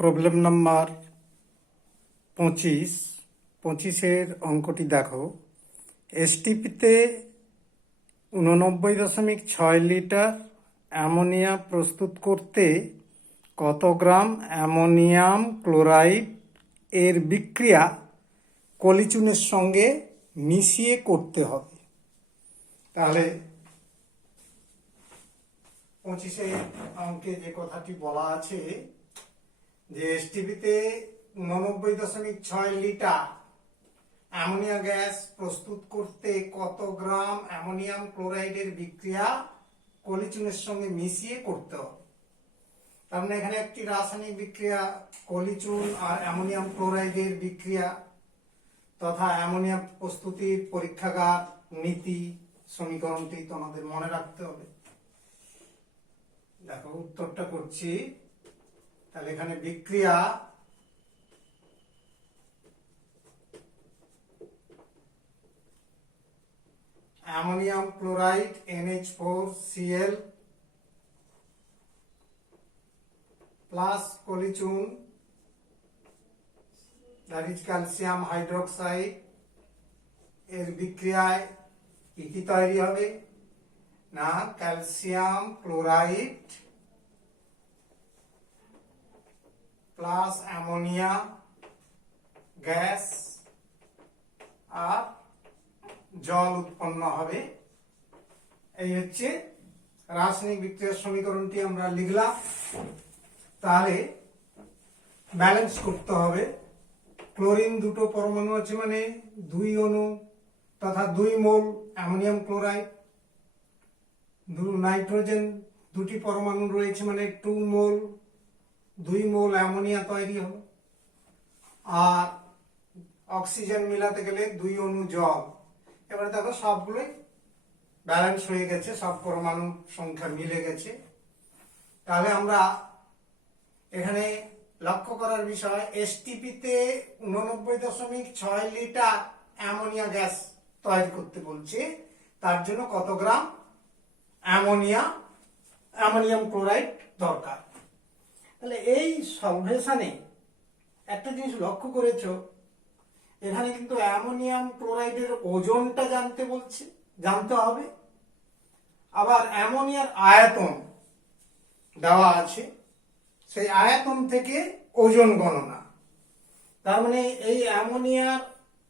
Problem number 25 অঙ্কটি দেখো। এসটিপিতে 89.6 litre ammonia প্রস্তুত করতে কত গ্রাম অ্যামোনিয়াম ক্লোরাইড এর বিক্রিয়া কলিচুনের সঙ্গে মিশিয়ে করতে হবে। তাহলে 25 অঙ্কে যে কথাটি বলা আছে যে এসটিপিতে 89.6 লিটার অ্যামোনিয়া গ্যাস প্রস্তুত করতে কত গ্রাম অ্যামোনিয়াম ক্লোরাইডের বিক্রিয়া কলিচুনের সঙ্গে মিশিয়ে করতে হবে। তার মানে এখানে একটি রাসায়নিক বিক্রিয়া কলিচুন আর অ্যামোনিয়াম ক্লোরাইডের বিক্রিয়া তথা অ্যামোনিয়া প্রস্তুতির পরীক্ষাগার নীতি সমীকরণটি তোমাদের মনে রাখতে হবে। দেখো উত্তরটা করছি। তাহলে এখানে বিক্রিয়া অ্যামোনিয়াম ক্লোরাইড NH4Cl প্লাস কলিচুন দ্যাট ইজ ক্যালসিয়াম হাইড্রোক্সাইড এর বিক্রিয়ায় কি কি তৈরি হবে না calcium chloride plus ammonia gas আর জল উৎপন্ন হবে। এই হচ্ছে রাসায়নিক বিক্রিয়ার সমীকরণটি আমরা লিখলাম। তাহলে ব্যালেন্স করতে হবে। ক্লোরিন দুটো পরমাণু আছে মানে 2 অণু তথা 2 মোল অ্যামোনিয়াম ক্লোরাইড, নাইট্রোজেন দুটি পরমাণু রয়েছে মানে 2 মোল 2 মোল অ্যামোনিয়া তৈরি হলো। আর অক্সিজেন মিলাতে গেলে 2 অণু জল। এবারে দেখো সবগুলোই ব্যালেন্স হয়ে গেছে, সব পরমাণু সংখ্যা মিলে গেছে। তাহলে আমরা এখানে লক্ষ্য করার বিষয় এসটিপিতে 89.6 লিটার অ্যামোনিয়া গ্যাস তৈরি করতে বলছে। তার জন্য কত গ্রাম অ্যামোনিয়াম ক্লোরাইড দরকার। তাহলে এই সলভেশনে একটা জিনিস লক্ষ্য করেছো, এখানে কিন্তু অ্যামোনিয়াম ক্লোরাইডের ওজনটা জানতে হবে। আবার অ্যামোনিয়ার আয়তন দেওয়া আছে, সেই আয়তন থেকে ওজন গণনা। তার মানে এই অ্যামোনিয়ার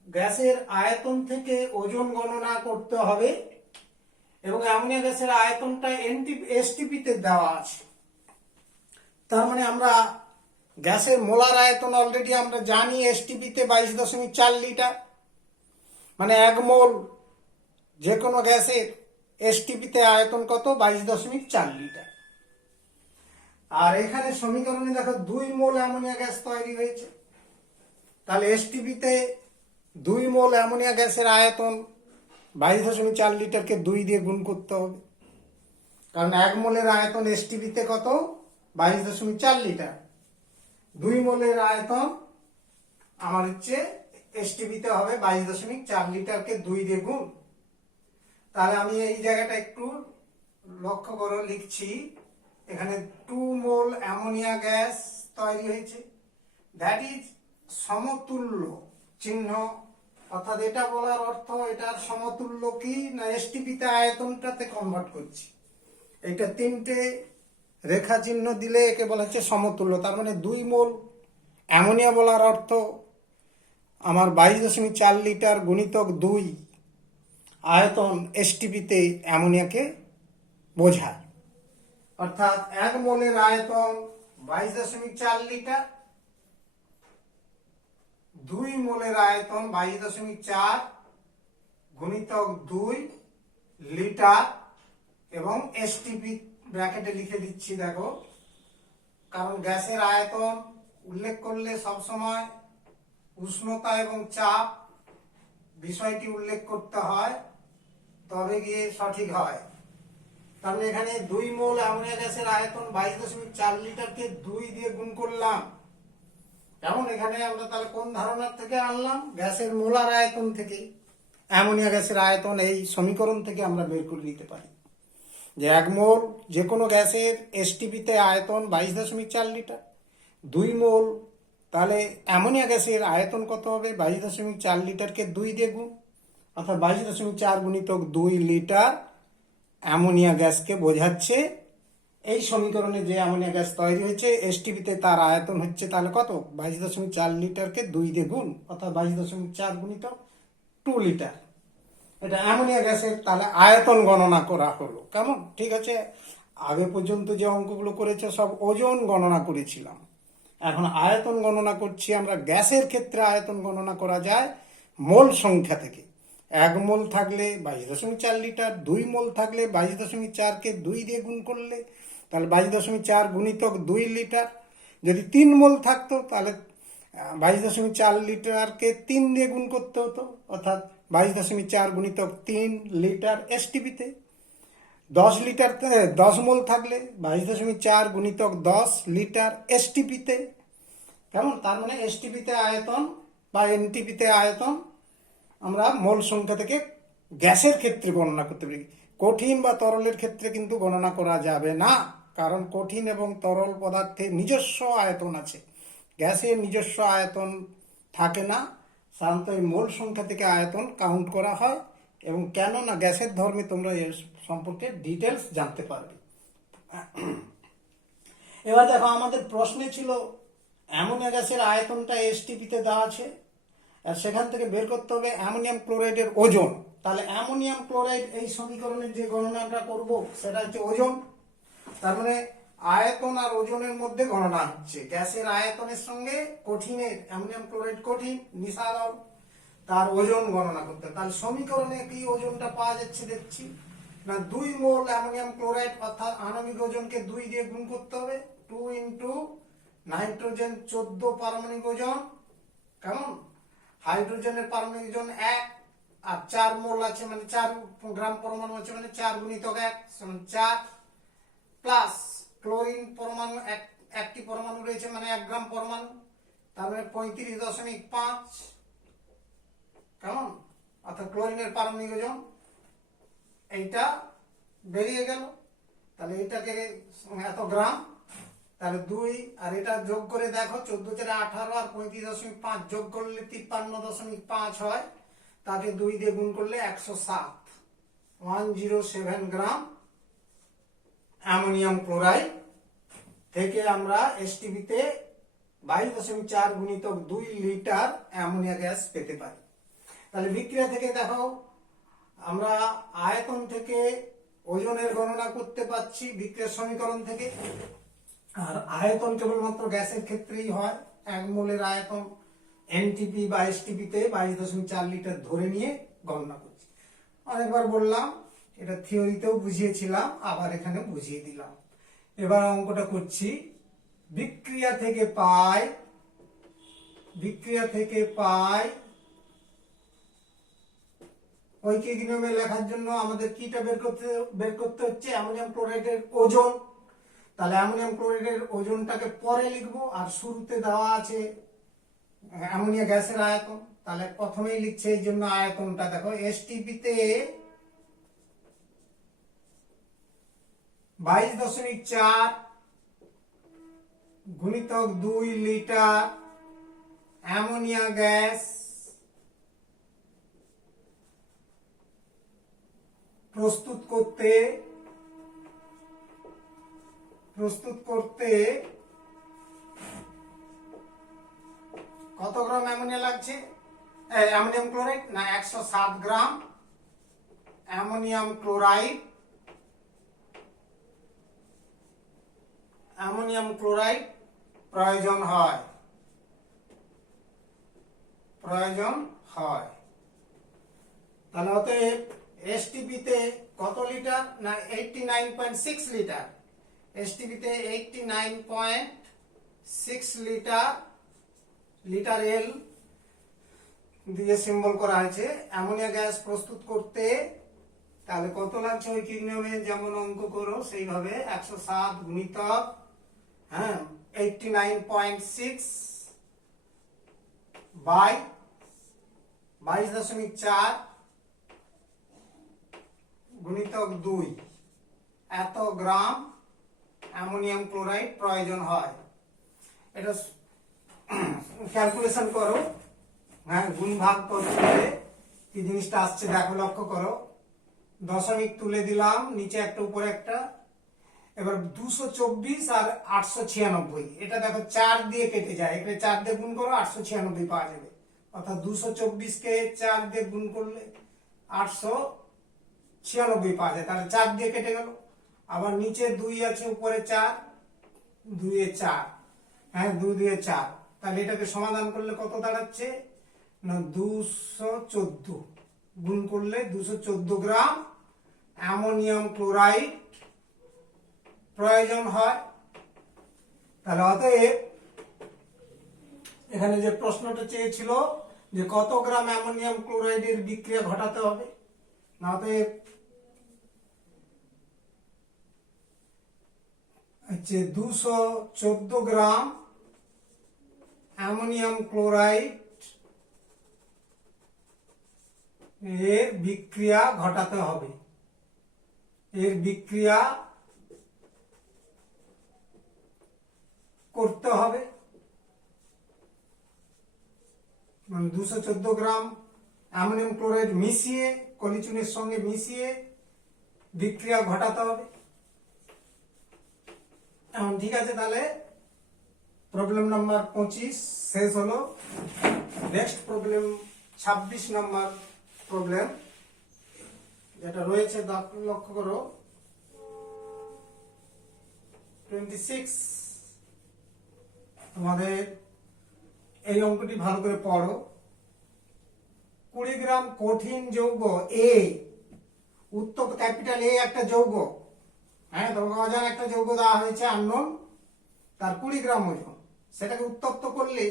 গ্যাসের আয়তন থেকে ওজন গণনা করতে হবে এবং অ্যামোনিয়া গ্যাসের আয়তনটা এসটিপিতে দেওয়া আছে। তার মানে আমরা গ্যাসের মোলার আয়তন অলরেডি আমরা জানি এসটিপিতে 22.4 লিটার, মানে 1 মোল যে কোনো গ্যাসের এসটিপিতে আয়তন কত 22.4 লিটার। আর এখানে সমীকরণে দেখো 2 মোল অ্যামোনিয়া গ্যাস তৈরি হয়েছে। তাহলে এসটিপিতে 2 মোল অ্যামোনিয়া গ্যাসের আয়তন 22.4 লিটারকে 2 দিয়ে গুণ করতে হবে, কারণ 1 মোলের আয়তন এসটিপিতে কত 22.4 লিটার। 2 মোলের আয়তন আমার হচ্ছে এসটিপিতে হবে 22.4 লিটারকে 2 দিয়ে গুণ। তাহলে আমি এই জায়গাটা একটু লক্ষ্য করো, লিখছি এখানে 2 মোল অ্যামোনিয়া গ্যাস তৈরি হয়েছে, দ্যাট ইজ সমতুল্য চিহ্ন, অর্থাৎ এটা বলার অর্থ এটার সমতুল্য কি না এসটিপিতে আয়তনটাতে কনভার্ট করছি। এটা 3টে রেখা চিহ্ন দিলে একে বলা হচ্ছে সমতুল্য। তার মানে 2 মোল অ্যামোনিয়া বলার অর্থ আমার 22.4 লিটার গুণিতক 2 আয়তন এসটিপিতে অ্যামোনিয়াকে বোঝায়। অর্থাৎ 1 মোলের আয়তন 22.4 লিটার, 2 মোলের আয়তন 22.4 গুণিতক 2 লিটার এবং এসটিপি ব্র্যাকেটে লিখে দিচ্ছি। দেখো, কারণ গ্যাসের আয়তন উল্লেখ করলে সবসময় উষ্ণতা এবং চাপ বিষয়টি উল্লেখ করতে হয়, তবে গিয়ে সঠিক হয়। তাহলে এখানে 2 মোল অ্যামোনিয়া গ্যাসের আয়তন 22.4 লিটারকে 2 দিয়ে গুণ করলাম। যেমন এখানে আমরা তাহলে কোন ধারণার থেকে আনলাম, গ্যাসের মোলার আয়তন থেকে। অ্যামোনিয়া গ্যাসের আয়তন এই সমীকরণ থেকে আমরা বের করে নিতে পারি যে 1 মোল যে কোনো গ্যাসের এসটিপিতে আয়তন 22.4 লিটার, 2 মোল, তাহলে অ্যামোনিয়া গ্যাসের আয়তন কত হবে? 22.4 লিটারকে 2 দিয়ে গুণ, অর্থাৎ 22.4 গুণিতক 2 লিটার অ্যামোনিয়া গ্যাসকে বোঝাচ্ছে। এই সমীকরণে যে অ্যামোনিয়া গ্যাস তৈরি হয়েছে এসটিপিতে তার আয়তন হচ্ছে তাহলে কত? 22.4 লিটারকে 2 দিয়ে গুণ, অর্থাৎ 22.4 গুণিতক 2 লিটার। এটা অ্যামোনিয়া গ্যাসের তাহলে আয়তন গণনা করা হলো। কেমন? ঠিক আছে, আগে পর্যন্ত যে অঙ্কগুলো করেছে সব ওজন গণনা করেছিলাম, এখন আয়তন গণনা করছি আমরা। গ্যাসের ক্ষেত্রে আয়তন গণনা করা যায় মোল সংখ্যা থেকে। 1 মোল থাকলে 22.4 লিটার, 2 মোল থাকলে 22.4কে 2 দিয়ে গুণ করলে তাহলে 22.4 গুণিতক 2 লিটার। যদি 3 মোল থাকতো তাহলে 22.4 লিটারকে 3 দিয়ে গুণ করতে হতো, অর্থাৎ 22.4 গুণিতক 3 লিটার এসটিপিতে। 10 লিটার 10 মোল থাকলে 22.4 গুণিতক 10 লিটার এসটিপিতে। কেমন? তার মানে এসটিপিতে আয়তন বা এনটিপিতে আয়তন আমরা মোল সংখ্যা থেকে গ্যাসের ক্ষেত্রে গণনা করতে পারি। কঠিন বা তরলের ক্ষেত্রে কিন্তু গণনা করা যাবে না, কারণ কঠিন এবং তরল পদার্থের নিজস্ব আয়তন আছে, গ্যাসের নিজস্ব আয়তন থাকে না। সাধারণত এই মোল সংখ্যা থেকে আয়তন কাউন্ট করা হয়। এবং কেন না গ্যাসের ধর্মে তোমরা এর সম্পর্কে ডিটেলস জানতে পারবে। এবার দেখো, আমাদের প্রশ্নে ছিল অ্যামোনিয়া গ্যাসের আয়তনটা এসটিপিতে দেওয়া আছে, আর সেখান থেকে বের করতে হবে অ্যামোনিয়াম ক্লোরাইডের ওজন। তাহলে অ্যামোনিয়াম ক্লোরাইড এই সমীকরণের যে গণনাটা করব সেটা হচ্ছে ওজন। তার মানে আয়তন আর ওজনের মধ্যে গণনা হচ্ছে। গ্যাসের আয়তনের সঙ্গে কঠিনের, অ্যামোনিয়াম ক্লোরাইড কঠিন নিসারল, তার ওজন গণনা করতে। তাহলে সমীকরণে কি ওজনটা পাওয়া যাচ্ছে দেখছি না, 2 মোল অ্যামোনিয়াম ক্লোরাইড, অর্থাৎ আণবিক ওজনকে 2 দিয়ে গুণ করতে হবে। 2 ইন্টু নাইট্রোজেন 14 পারমাণবিক ওজন, কেমন? হাইড্রোজেনের পারমাণবিক ওজন 1, আর 4 মোল আছে মানে 4 গ্রাম পরমাণু আছে মানে 4 গুণিতক 1 সমান 4, প্লাস ক্লোরিন পরমাণু একটি পরমাণু রয়েছে মানে 1 গ্রাম পরমাণু, তারপরে 35.5, কেমন? অর্থাৎ ক্লোরিনের পারমাণবিক ওজন এইটা বেরিয়ে গেল। তাহলে এটাকে এত গ্রাম, তাহলে 2 আর এটা যোগ করে দেখো, 14 4 18 আর 35.5 যোগ করলে 53.5 হয়, তাকে 2 দিয়ে গুণ করলে 107, 107 গ্রাম অ্যামোনিয়াম ক্লোরাইড থেকে আমরা এসটিপিতে 22.4 গুণিতক 2 লিটার অ্যামোনিয়া গ্যাস পেতে পারি। তাহলে বিক্রিয়া থেকে দেখো, আমরা আয়তন থেকে ওজনের গণনা করতে পারছি বিক্রিয়ার সমীকরণ থেকে। আর আয়তন কেবলমাত্র গ্যাসের ক্ষেত্রেই হয়। 1 মোলের আয়তন এনটিপি বা এসটিপিতে 22.4 লিটার ধরে নিয়ে গণনা করছি। অনেকবার বললাম, এটা থিওরিতেও বুঝিয়েছিলাম, আবার এখানে বুঝিয়ে দিলাম। এবার অঙ্কটা করছি। বিক্রিয়া থেকে পাই ঐকিক নিয়মে লেখার জন্য আমাদের কিটা বের করতে হচ্ছে? অ্যামোনিয়াম ক্লোরাইডের ওজন। তাহলে অ্যামোনিয়াম ক্লোরাইডের ওজনটাকে পরে লিখবো, আর শুরুতে দেওয়া আছে অ্যামোনিয়া গ্যাসের আয়তন। তাহলে প্রথমেই লিখছে এই জন্য আয়তনটা দেখো, এসটিপিতে 22.4 গুণিতক 2 লিটার অ্যামোনিয়া গ্যাস প্রস্তুত করতে কত গ্রাম অ্যামোনিয়া লাগছে? অ্যামোনিয়াম ক্লোরাইড না, 107 গ্রাম অ্যামোনিয়াম ক্লোরাইড প্রয়োজন হয়। তাহলে অতএব এসটিপিতে কত লিটার? না 89.6 লিটার। এসটিপিতে 89.6 লিটার এল দিয়ে সিম্বল করা হয়েছে অ্যামোনিয়া গ্যাস প্রস্তুত করতে। তাহলে কত লাগছে ঐকিক নিয়মে যেমন অঙ্ক করো সেইভাবে 107 গুণিতক 89.6 বাই 22.4 গুণিতক 2, এত গ্রাম অ্যামোনিয়াম ক্লোরাইড প্রয়োজন হয়। এটা ক্যালকুলেশন করো। হ্যাঁ, গুণ ভাগ করতে গেলে কি জিনিসটা আসছে দেখো, লক্ষ্য করো। দশমিক তুলে দিলাম, নিচে একটা উপরে একটা। এবার 224 আর 896, এটা দেখো 4 দিয়ে কেটে যায়, এখানে 4 দিয়ে গুণ করো 896 পাওয়া যাবে। অর্থাৎ 224 কে 4 দিয়ে গুণ করলে 896 পাওয়া যায়, তাহলে 4 দিয়ে কেটে গেল। আবার নিচে 2 আছে, উপরে 4, 2 এ 4, হ্যাঁ 2 দিয়ে 4, তাহলে এটাকে সমাধান করলে কত দাঁড়াচ্ছে না 214, গুণ করলে 214 গ্রাম অ্যামোনিয়াম ক্লোরাইড প্রয়োজন হয়। তাহলে অতএব এখানে যে প্রশ্নটা চেয়েছিল যে কত গ্রাম অ্যামোনিয়াম ক্লোরাইডের বিক্রিয়া ঘটাতে হবে, না অতএব হচ্ছে 214 গ্রাম অ্যামোনিয়াম ক্লোরাইড এর বিক্রিয়া ঘটাতে হবে। এর বিক্রিয়া করতে হবে, মানে 214 গ্রাম অ্যামোনিয়াম ক্লোরাইড মিশিয়ে, কলিচুনের সঙ্গে মিশিয়ে বিক্রিয়া ঘটাতে হবে। এখন ঠিক আছে, তাহলে প্রবলেম নাম্বার 25 শেষ হলো। নেক্সট প্রবলেম 26 নম্বর প্রবলেম যেটা রয়েছে, লক্ষ্য করো 26। তোমাদের এই অঙ্কটি ভালো করে পড়ো। 20 গ্রাম কঠিন যৌগ এ, উত্তপ্ত ক্যাপিটাল এ একটা যৌগ, হ্যাঁ তোমাকে অজানা একটা যৌগ দেওয়া হয়েছে আননোন, তার 20 গ্রাম ওজন, সেটাকে উত্তপ্ত করলে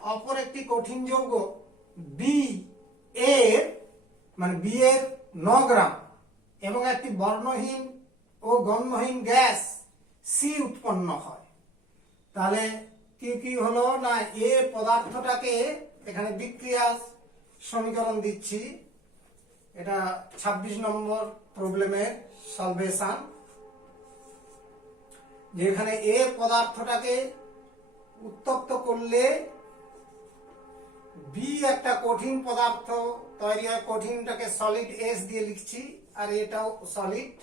অপর একটি কঠিন যৌগ বি এর, মানে বি এর 9 গ্রাম এবং একটি বর্ণহীন ও গন্ধহীন গ্যাস সি উৎপন্ন হয়। তাহলে কি কি হলো না, এ পদার্থটাকে এখানে বিক্রিয়া সমীকরণ দিচ্ছি, এটা 26 নম্বর প্রবলেমের সলভেশন। যেখানে এ পদার্থটাকে উত্তপ্ত করলে বি একটা কঠিন পদার্থ তৈরি হয়, কঠিনটাকে সলিড এস দিয়ে লিখছি, আর এটাও সলিড।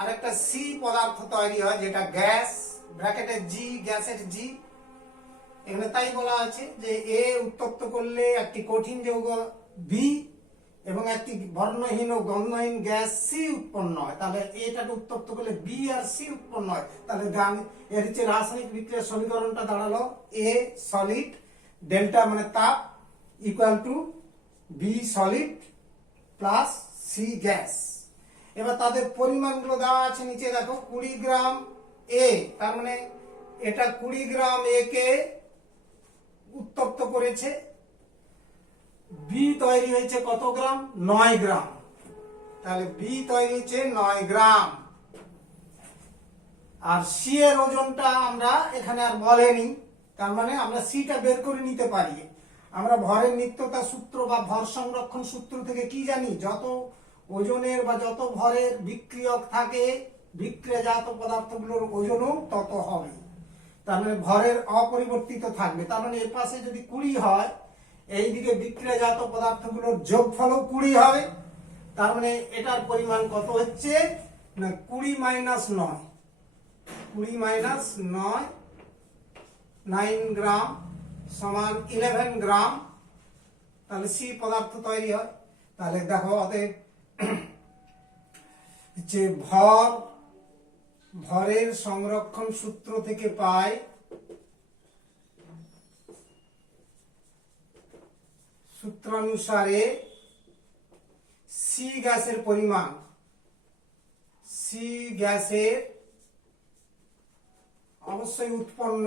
আর একটা সি পদার্থ তৈরি হয় যেটা গ্যাস, ব্র্যাকেটে জি, গ্যাসের জি। এখানে তাই বলা আছে যে এ উত্তপ্ত করলে একটি কঠিন যৌগ বি এবং একটি বর্ণহীন ও গন্ধহীন গ্যাস সি উৎপন্ন হয়। তাহলে এটাকে উত্তপ্ত করলে বি আর সি উৎপন্ন হয়। তাহলে এর হচ্ছে রাসায়নিক বিক্রিয়ার সমীকরণটা দাঁড়ালো এ সলিড ডেল্টা মানে তাপ equal to B solid plus C gas. এবার তাদের পরিমাণগুলো দেওয়া আছে নিচে দেখো, 20 গ্রাম এ, তার মানে এটা 20 গ্রাম এ কে উত্তপ্ত করেছে, বি তৈরি হয়েছে কত গ্রাম, 9 গ্রাম। তাহলে বি তৈরি হয়েছে 9 গ্রাম। আর সি এর ওজনটা আমরা এখানে আর বলেনি, তার মানে আমরা সিটা বের করে নিতে পারি। আমরা ভরের নিত্যতা সূত্র বা ভর সংরক্ষণ সূত্র থেকে কি জানি, যত ওজনের বা যত ভরের বিক্রিয়ক থাকে বিক্রিয়াজাত পদার্থগুলোর ওজনও তত হবে। তার মানে ভরের অপরিবর্তিত থাকবে। তার মানে এর পাশে যদি 20 হয়, এইদিকে বিক্রিয়াজাত পদার্থগুলোর যোগফলও 20 হবে। তার মানে এটার পরিমাণ কত হচ্ছে না 20 মাইনাস 9, 20 মাইনাস 9, 9 গ্রাম সমান 11 গ্রাম। তাহলে সি পদার্থ তৈরি হয়। তাহলে দেখো অতএব যে ভরের সংরক্ষণ সূত্র থেকে পাই সূত্রানুসারে সি গ্যাসের পরিমাণ, সি গ্যাসের অবশ্যই উৎপন্ন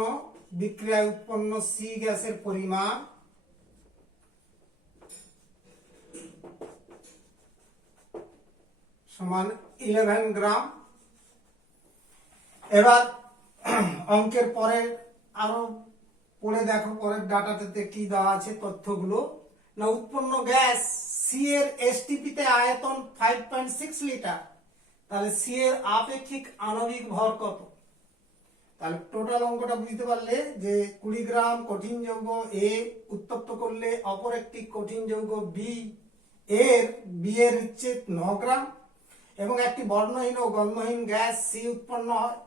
বিক্রিয়ায় উৎপন্ন সি গ্যাসের পরিমাণ সমান 11 গ্রাম। এবার অঙ্কের পরে আরো পড়ে দেখো, পরের ডাটাতে কি দেওয়া আছে তথ্যগুলো না, উৎপন্ন গ্যাস সি এর এসটিপি তে আয়তন 5.6 লিটার। তাহলে সি এর আপেক্ষিক আণবিক ভর কত তাহলে টোটাল অঙ্কটা বুঝতে পারলে যে 20 গ্রাম কঠিন যৌগ এ উত্তপ্ত করলে অপর একটি কঠিন যৌগ বি এর হচ্ছে 9 গ্রাম এবং একটি বর্ণহীন ও গন্ধহীন গ্যাস সি উৎপন্ন হয়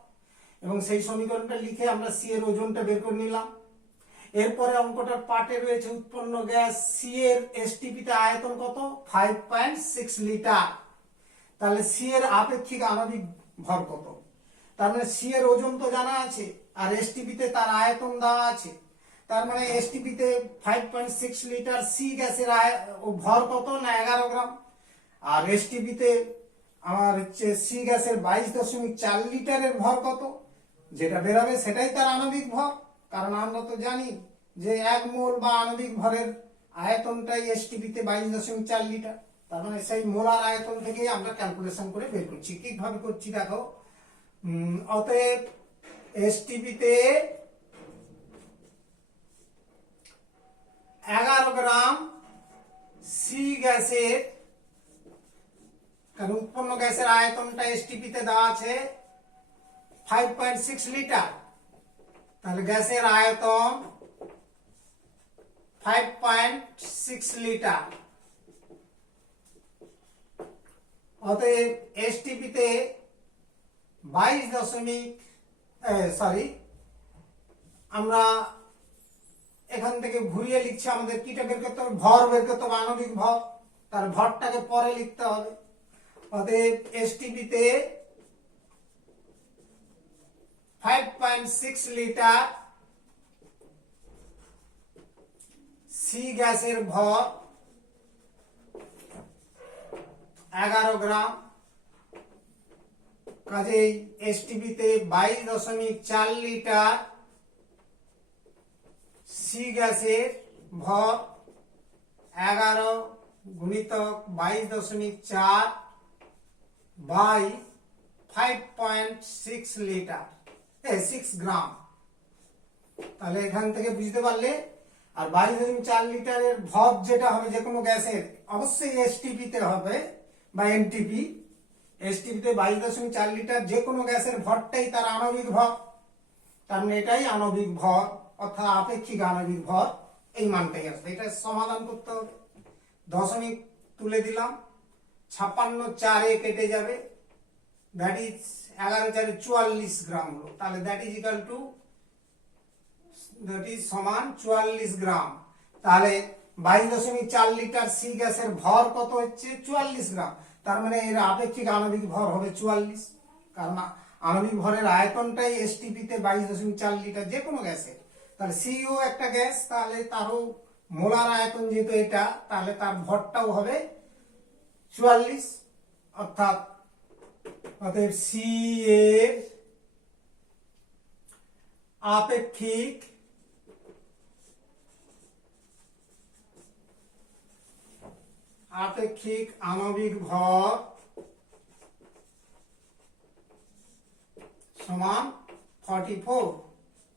এবং সেই সমীকরণটা লিখে আমরা সি এর ওজনটা বের করে নিলাম। এরপরে অঙ্কটার পার্টে রয়েছে উৎপন্ন গ্যাস সি এর এসটিপি তে আয়তন কত 5.6 লিটার। তাহলে সি এর আপেক্ষিক আণবিক ভর কত, তার মানে সি এর ওজন তো জানা আছে আর এসটিপি তে তার আয়তন দেওয়া আছে, তার মানে এসটিপি তে 5.6 লিটার সি গ্যাসের ভর কত না 11 গ্রাম, আর এসটিপি তে আমার হচ্ছে সি গ্যাসের 22.4 লিটারের ভর কত, যেটা বেরাবে সেটাই তার আণবিক ভর। কারণ আমরা তো জানি যে 1 মোল বা আণবিক ভরের আয়তনটাই এসটিপি তে 22.4 লিটার। তার মানে সেই মোলার আয়তন থেকে আমরা ক্যালকুলেশন করে বের করছি। কিভাবে করছি দেখো, অতএব এসটিপি তে 11 গ্রাম সি গ্যাসের, কারণ উৎপন্ন গ্যাসের আয়তনটা এসটিপি তে দেওয়া আছে 5.6 লিটার, তাহলে গ্যাসের আয়তন 5.6 লিটার। অতএব এসটিপি তে 22 আমরা এখান থেকে ঘুরিয়ে লিখছি, আমাদের কিটা বের করতে হবে, ভর বের করতে হবে, আণবিক ভর, তার ভরটাকে পরে লিখতে হবে। অতএব এসটিপি তে 5.6 লিটার সি গ্যাসের ভর 11 গ্রাম, কাজেই এসটিপি তে 22.4 লিটার সি গ্যাসের ভর 11 গুণিতক 22.4 বাই 5.6 লিটার 6 গ্রাম। তাহলে এখান থেকে বুঝতে পারলে, আর 22.4 লিটারের ভর যেটা হবে যে কোনো গ্যাসের অবশ্যই এসটিপি তে হবে বা এনটিপি। এসটিপি তে 22.4 লিটার যে কোনো গ্যাসের ভরটাই তার আণবিক ভর, তার মানে এটাই আণবিক ভর অর্থাৎ আপেক্ষিক আণবিক ভর, এই মানটাই আসবে। এটা সমাধান করতে হবে, দশমিক তুলে দিলাম, 56 4 কেটে যাবে, দ্যাট ইজ 11 4 44 গ্রাম হলো। তাহলে দ্যাট ইজ সমান 44 গ্রাম। তাহলে 22.4 লিটার সি গ্যাসের ভর কত হচ্ছে 44 গ্রাম, তার মানে এর আপেক্ষিক আণবিক ভর হবে 44, কারণ আণবিক ভরের আয়তনটাই এসটিপি তে 22.4 লিটার যে কোনো গ্যাসের। তাহলে সিও একটা গ্যাস, তাহলে তারও মোলার আয়তন যেহেতু এটা, তাহলে তার ভরটাও হবে 44, অর্থাৎ অতএব সি এর আপেক্ষিক আণবিক ভর সমান 44।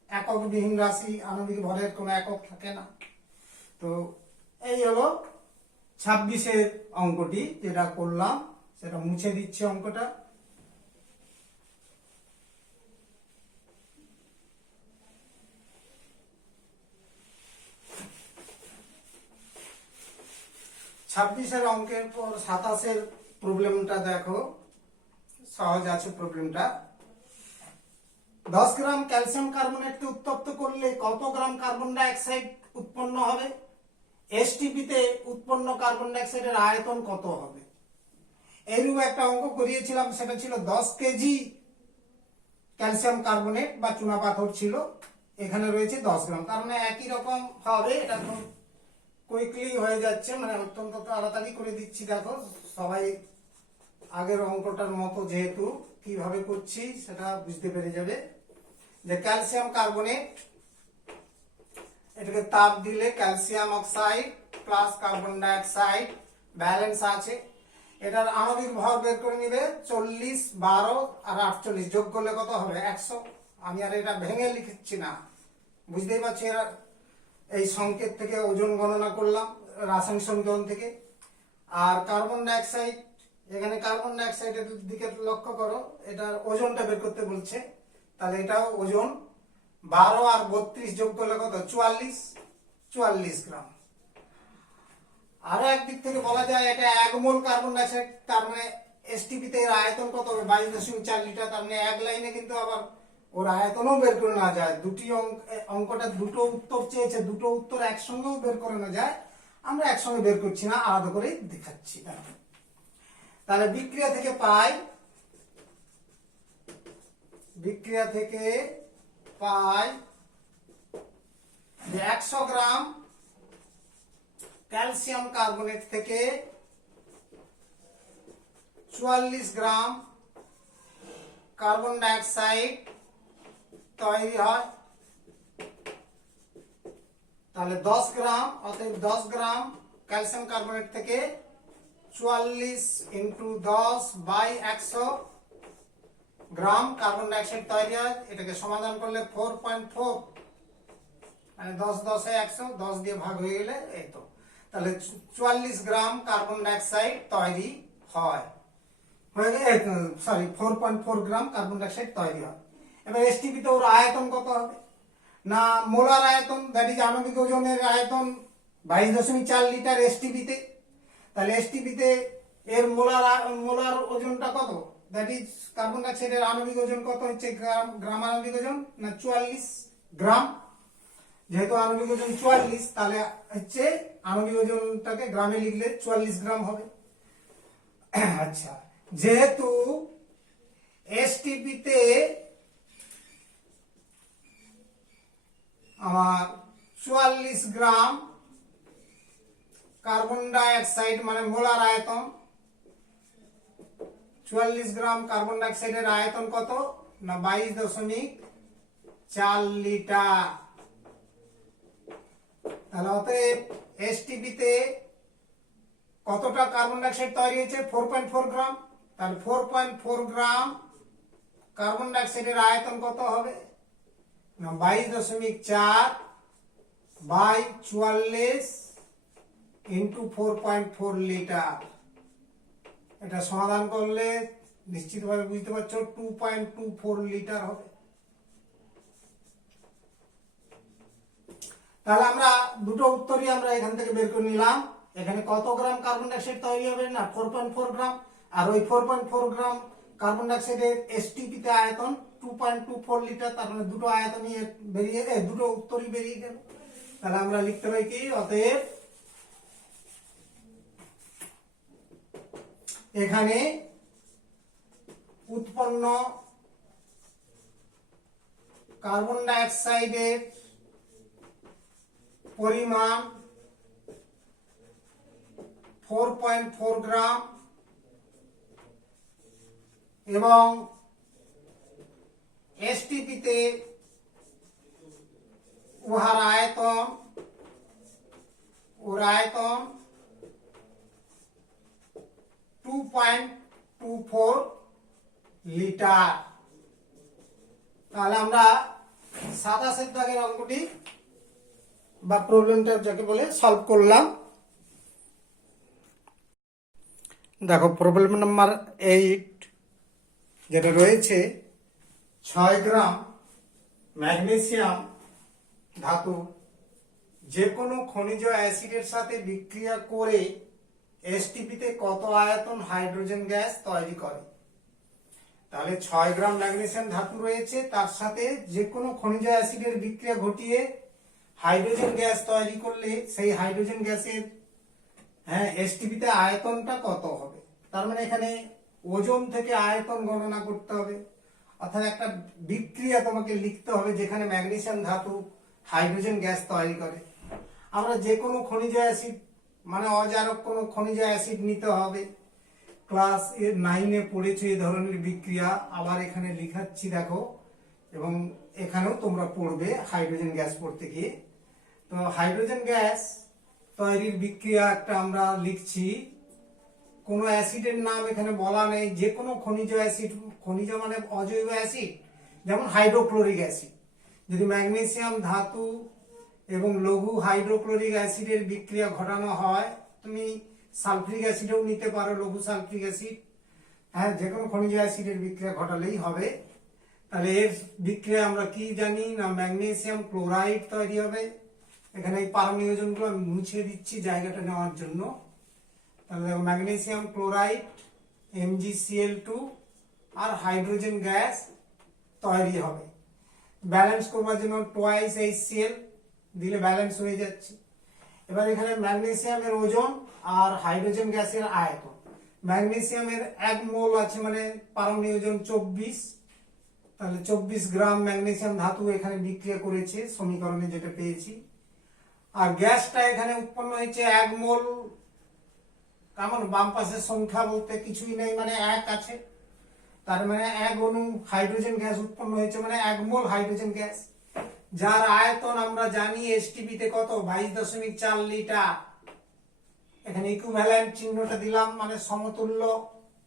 একক বিহীন রাশি, আণবিক ভরের কোনো একক থাকে না। তো এই হলো 26-এর অঙ্কটি যেটা করলাম, সেটা মুছে দিচ্ছি অঙ্কটা। ছাব্বিশের অঙ্কের পর 27-এর প্রবলেমটা দেখো, সহজ আছে প্রবলেমটা। 10 গ্রাম ক্যালসিয়াম কার্বনেটকে উত্তপ্ত করলে কত গ্রাম কার্বন ডাই অক্সাইড উৎপন্ন হবে? এসটিপি তে উৎপন্ন কার্বন ডাই অক্সাইডের আয়তন কত হবে? এরূপ একটা অঙ্ক করিয়েছিলাম, সেটা ছিল 10 কেজি ক্যালসিয়াম কার্বনেট বা চুনা পাথর ছিল, এখানে রয়েছে 10 গ্রাম, তার মানে একই রকম হবে। এটা কুইকলি হয়ে যাচ্ছে, মানে অত্যন্ত তাড়াতাড়ি করে দিচ্ছি। দেখো সবাই আগের অঙ্কটার মতো যেহেতু কিভাবে করছি সেটা বুঝতে পেরে যাবে। যে ক্যালসিয়াম কার্বনেট, এটাকে তাপ দিলে calcium oxide plus carbon die oxide balance আছে, এটার আণবিক ভর বের করে নিবে 40, 12 আর 48 যোগ করলে কত হবে 100। আমি আর এটা ভেঙে লিখছি না, বুঝতেই পারছি। এরা এই সংকেত থেকে ওজন গণনা করলাম রাসায়নিক সমীকরণ থেকে। আর কার্বন ডাই অক্সাইড, এখানে কার্বন ডাই অক্সাইডের দিকে লক্ষ্য করো, এটার ওজনটা বের করতে বলছে, তাহলে এটাও ওজন 12 আর 32 যোগ করলে কত 44 গ্রাম। আরো একদিক থেকে বলা যায় এটা 1 মোল কার্বন ডাইঅক্সাইড, তার মানে এসটিপি তে এর আয়তন কত হবে 22.4 লিটার। তার মানে এক লাইনে কিন্তু আবার ওর আয়তনও বের করে না যায়। দুটি অঙ্কটা দুটো উত্তর চেয়েছে, দুটো উত্তর একসঙ্গেও বের করে না যায়, আমরা একসঙ্গে বের করছি না, আলাদা করে দেখাচ্ছি। তাহলে বিক্রিয়া থেকে পাই 100 গ্রাম ক্যালসিয়াম কার্বনেট থেকে 44 গ্রাম কার্বন ডাইঅক্সাইড তৈরি হয়। তাহলে 10 গ্রাম, অতএব 10 গ্রাম ক্যালসিয়াম কার্বনেট থেকে 44 into 10 by 100 gram carbon dioxide তৈরি হয়। এটাকে সমাধান করলে 4.4, মানে 10 10 100, 10 দিয়ে ভাগ হয়ে গেলে এই তো। তাহলে 44 গ্রাম কার্বন ডাইঅক্সাইড তৈরি হয়, সরি 4.4 গ্রাম কার্বন ডাইঅক্সাইড তৈরি হয়। এবার এসটিপি তে ওর আয়তন কত হবে না, মোলার আয়তন, দ্যাট ইজ আণবিক ওজনের আয়তন 22.4 লিটার এসটিপি তে। তাহলে এসটিপি তে এর মোলার ওজনটা কত, দ্যাট ইজ কার্বন ডাইঅক্সাইডের আণবিক ওজন কত হচ্ছে, গ্রাম আণবিক ওজন না 44 গ্রাম। যেহেতু আণবিক ওজন 44, তাহলে হচ্ছে আণবিক ওজনটাকে গ্রামে লিখলে 44 গ্রাম হবে। আচ্ছা, যেহেতু এসটিপি তে আমার 44 গ্রাম কার্বন ডাইঅক্সাইড, মানে মোলার আয়তন 44 গ্রাম কার্বন ডাইঅক্সাইডের আয়তন কত না 22.4 লিটার। তাহলে অতএব এসটিপি তে কতটা কার্বন ডাইঅক্সাইড তৈরি হয়েছে 4.4 গ্রাম। তাহলে 4.4 গ্রাম কার্বন ডাইঅক্সাইডের আয়তন কত হবে না 22.4 বাই 44 ইন্টু 4.4 লিটার। এটা সমাধান করলে নিশ্চিতভাবে বুঝতে পারছো 2.24 লিটার হবে। তাহলে আমরা দুটো উত্তরই আমরা এখান থেকে বের করে নিলাম। এখানে কত গ্রাম কার্বন ডাইঅক্সাইড তৈরি হবে না 4.4 গ্রাম, আর ওই 4.4 গ্রাম কার্বন ডাইঅক্সাইডের এসটিপি তে আয়তন 2.24 লিটার। তার মানে দুটো আয়তনই বেরিয়ে দুটো উত্তরই বেরিয়ে গেল। তাহলে আমরা লিখতে পারি কি, অতএব এখানে উৎপন্ন কার্বন ডাইঅক্সাইডের পরিমাণ 4.4 গ্রাম এবং এসটিপি তে উহার আয়তন 2.24 লিটার। তাহলে আমরা সাদা সেদ্ধকের অঙ্কটি বা প্রবলেমটা যাকে বলে সলভ করলাম। দেখো প্রবলেম নাম্বার 8 যেটা রয়েছে, 6 গ্রাম ম্যাগনেসিয়াম ধাতু যে কোনো খনিজ অ্যাসিডের সাথে বিক্রিয়া করে এসটিপি তে কত আয়তন হাইড্রোজেন গ্যাস তৈরি করে। তাহলে 6 গ্রাম ম্যাগনেসিয়াম ধাতু রয়েছে, তার সাথে যে কোনো খনিজ অ্যাসিডের বিক্রিয়া ঘটিয়ে হাইড্রোজেন গ্যাস তৈরি করলে সেই হাইড্রোজেন গ্যাসের এসটিপি তে আয়তনটা কত হবে। তার মানে এখানে ওজন থেকে আয়তন গণনা করতে হবে, অর্থাৎ একটা বিক্রিয়া তোমাকে লিখতে হবে যেখানে ম্যাগনেসিয়াম ধাতু হাইড্রোজেন গ্যাস তৈরি করে। আমরা যে কোনো খনিজ অ্যাসিড, মানে অজারক কোনো খনিজ অ্যাসিড নিতে হবে। ক্লাস 9-এ পড়েছো এই ধরনের বিক্রিয়া, আবার এখানে লিখাচ্ছি দেখো, এবং এখানেও তোমরা পড়বে হাইড্রোজেন গ্যাস পড়তে গিয়ে। তো হাইড্রোজেন গ্যাস তৈরির বিক্রিয়া একটা আমরা লিখছি, কোনো অ্যাসিডের নাম এখানে বলা নেই, যে কোনো খনিজ অ্যাসিড, খনিজ মানে অজৈব অ্যাসিড, যেমন হাইড্রোক্লোরিক অ্যাসিড। যদি ম্যাগনেসিয়াম ধাতু এবং লঘু হাইড্রোক্লোরিক অ্যাসিডের বিক্রিয়া ঘটানো হয়, তুমি সালফ্রিক অ্যাসিডও নিতে পারো, লঘু সালফ্রিক অ্যাসিড, যে কোনো খনিজ অ্যাসিডের বিক্রিয়া ঘটালেই হবে। তাহলে এর বিক্রিয়া আমরা কি জানি না ম্যাগনেসিয়াম ক্লোরাইড তৈরি হবে। এখানে এই পারমিয়োজনগুলো আমি মুছে দিচ্ছি জায়গাটা নেওয়ার জন্য। তাহলে দেখো ম্যাগনেসিয়াম ক্লোরাইড MgCl2 আর হাইড্রোজেন গ্যাস তৈরি হবে। ব্যালেন্স করবার জন্য টোয়াইস HCl দিলে ব্যালেন্স হয়ে যাচ্ছে। এবার এখানে ম্যাগনেসিয়ামের ওজন আর হাইড্রোজেন গ্যাসের আয়তন। ম্যাগনেসিয়ামের 1 মোল আছে মানে পারমাণবিক ওজন 24, তাহলে 24 গ্রাম ম্যাগনেসিয়াম ধাতু এখানে বিক্রিয়া করেছে সমীকরণে যেটা পেয়েছি। আর গ্যাসটা এখানে উৎপন্ন হয়েছে 1 মোল, কেমন বাম পাশের সংখ্যা বলতে কিছুই নেই মানে 1 আছে, তার মানে 1 অণু হাইড্রোজেন গ্যাস উৎপন্ন হয়েছে মানে 1 মোল হাইড্রোজেন গ্যাস, যার আয়তন আমরা জানি এসটিপি তে কত 22.4 লিটার। এখানে ইকুইভ্যালেন্ট চিহ্নটা দিলাম মানে সমতুল্য,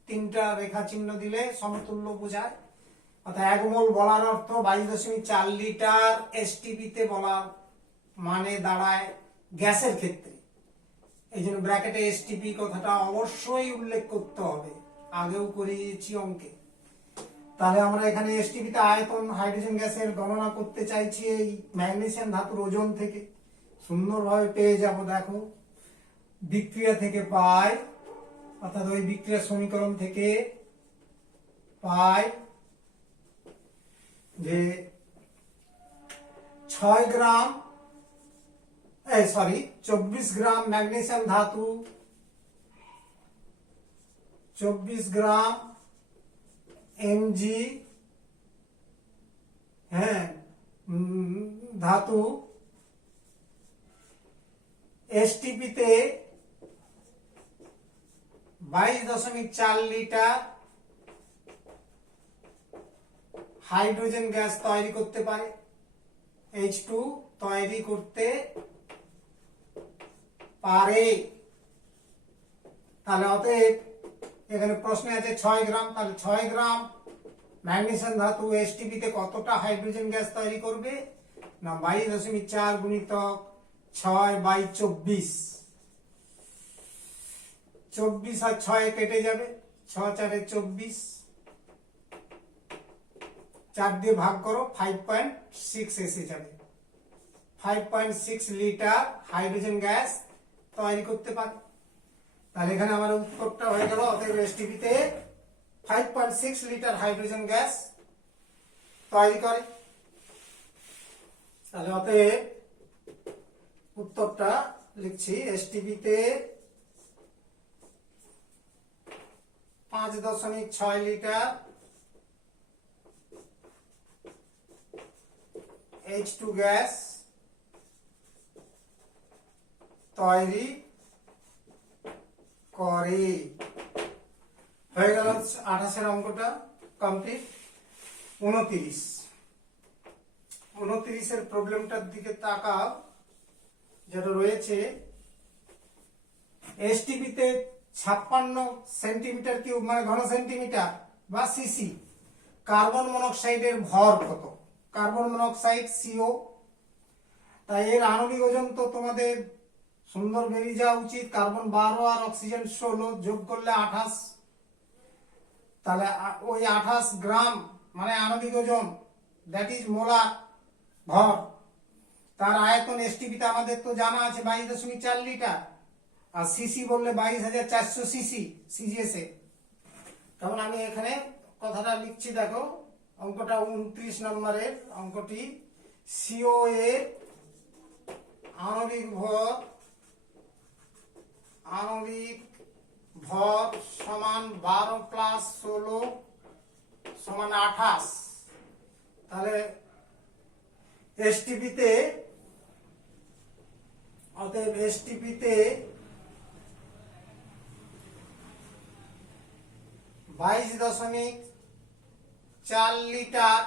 তিনটা রেখা চিহ্ন দিলে সমতুল্য বোঝায়। অর্থাৎ 1 মোল বলার অর্থ 22.4 লিটার এসটিপি তে বলা মানে দাঁড়ায় গ্যাসের ক্ষেত্রে। এই জন্য ব্র্যাকেটে এসটিপি কথাটা অবশ্যই উল্লেখ করতে হবে, আগেও করিয়েছি অঙ্কে। তাহলে আমরা এখানে এসটিপি তে আয়তন হাইড্রোজেন গ্যাসের গণনা করতে চাইছি এই ম্যাগনেসিয়াম ধাতুর ওজন থেকে। সুন্দরভাবে পেয়ে যাব, দেখো বিক্রিয়া থেকে পাই, অর্থাৎ ওই বিক্রিয়ার সমীকরণ থেকে পাই যে 24 গ্রাম ম্যাগনেসিয়াম ধাতু 24 গ্রাম Mg ধাতু এসটিপি তে 22.4 লিটার হাইড্রোজেন গ্যাস তৈরি করতে পারে, H2 তৈরি করতে পারে। তাহলে অতএব এখানে প্রশ্নে আছে 6 গ্রাম, তাহলে 6 গ্রাম ম্যাগনেসিয়াম ধাতু এসটিপি তে কতটা হাইড্রোজেন গ্যাস তৈরি করবে না 22.4 গুণিতক 6/24, 24 আর 6 কেটে যাবে, 6 4 24, 4 দিয়ে ভাগ করো 5.6 এসে যাবে। 5.6 লিটার হাইড্রোজেন গ্যাস তৈরি করতে পারে। তাহলে এখানে আমার উত্তরটা হয়ে গেল অতএব এসটিপি তে 5.6 লিটার হাইড্রোজেন গ্যাস তৈরি করে। তাহলে অতএব উত্তরটা লিখছি এসটিপি তে 5.6 লিটার H2 গ্যাস তৈরি করে। হয়ে গেল 28 অঙ্কটা কমপ্লিট। 29 এর প্রবলেমটার দিকে তাকাও, যেটা রয়েছে এসটিপি তে 56 সেন্টিমিটার কিউব মানে ঘন সেন্টিমিটার বা সিসি কার্বন মনোক্সাইডের ভর কত? কার্বন মনোক্সাইড CO, তাই এর আণবিক ওজন তো তোমাদের সুন্দর বেরিয়ে যাওয়া উচিত। কার্বন 12 আর অক্সিজেন 16 যোগ করলে 28, তাহলে ওই 28 গ্রাম মানে আণবিক ওজন, দ্যাট ইজ মোলার ভর। তার আয়তন এসটিপি তে আমাদের তো জানা আছে 22.4 লিটার, আর সিসি বললে 22,400 সিসি সিজিএস এ। তখন আমি এখানে কথাটা লিখছি, দেখো অঙ্কটা 29 নম্বরের অঙ্কটি। সিও এর আণবিক ভর সমান 12 প্লাস 16 সমান 28। তাহলে এসটিপি তে অতএব এসটিপি তে 22.4 লিটার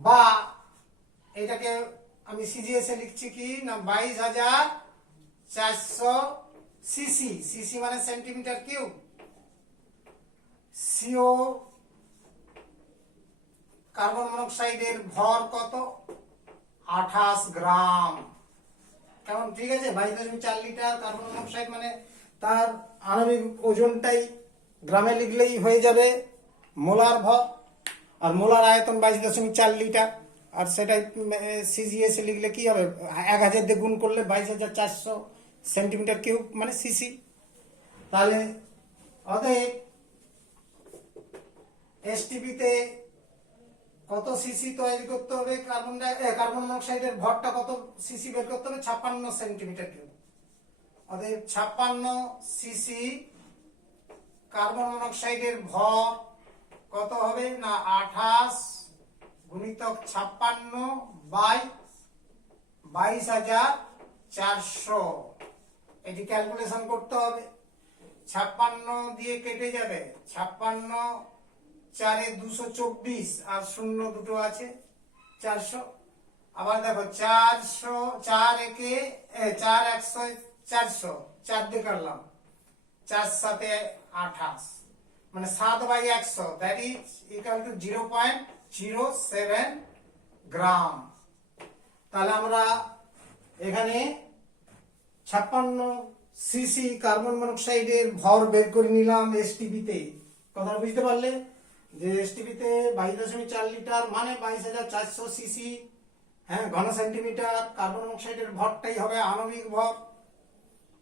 বা এটাকে আমি সিজিএস এ লিখছি কি না 22,400 সিসি। সিসি মানে সেন্টিমিটার কিউব। সিও কার্বন মনোক্সাইডের ভর কত? 28 গ্রাম। কেমন ঠিক আছে? 22.4 লিটার কার্বন মনোক্সাইড মানে তার আণবিক ওজনটাই গ্রামে লিখলেই হয়ে যাবে মোলার ভর, আর মোলার আয়তন 22.4 লিটার, আর সেটাই সিজিএস লিখলে কি হবে, 1000 দিয়ে গুণ করলে 22,400 সেন্টিমিটার কিউব মানে সিসি। তাহলে অতএব এসটিপিতে কত সিসি তৈরি করতে হবে, কার্বন মনোক্সাইডের ভরটা কত সিসি বের করতে হবে, 56 সেন্টিমিটার কিউব। অতএব 56 সিসি কার্বন মনোক্সাইডের ভর কত হবে না 28 গুণিতক 56 বাই 22,400। এটি ক্যালকুলেশন করতে হবে। 56 দিয়ে কেটে যাবে, 56 4 224 আর 0 দুটো আছে 400। আবার দেখো 400 4 একে 4 100 400 4 দিয়ে কাটলাম, 4 7 28 মানে 7/100, দ্যাট ইজ ইকুয়াল টু 0.07 গ্রাম। তাহলে আমরা এখানে 56 সিসি কার্বন মনোক্সাইডের ভর বের করে নিলাম এসটিপিতে। কথা বুঝতে পারলে যে এসটিপিতে 22.4 লিটার মানে 22,400 সিসি, হ্যাঁ, ঘন সেন্টিমিটার। কার্বন মনোক্সাইডের ভরটাই হবে আণবিক ভর।